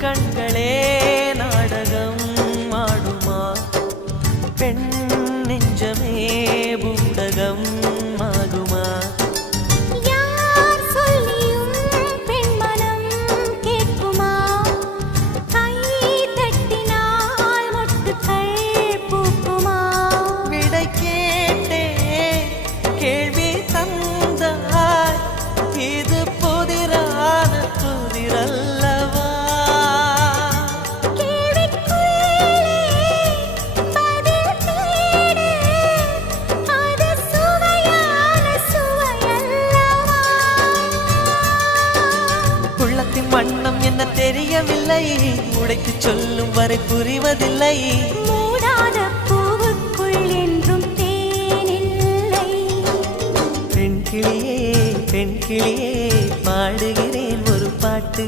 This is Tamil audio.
கண்களே நாடகம் ஆடுமா பெண் நெஞ்சமே பூடகம் ஆகுமா யார் சொல்லியும் பெண் மனம் கேட்குமா கை தட்டினால் மொட்டுக்கள் பூக்குமா விடை கேட்டே கேள்வி தந்தாய் இது புதிரான புதிரல்லவா உள்ளத்தின் வண்ணம் என்ன தெரியவில்லை உடைத்து சொல்லும் வரை புரிவதில்லை மூடாத பூவுக்குள் என்றும் தேனில்லை பெண் கிளியே பாடுகிறேன் ஒரு பாட்டு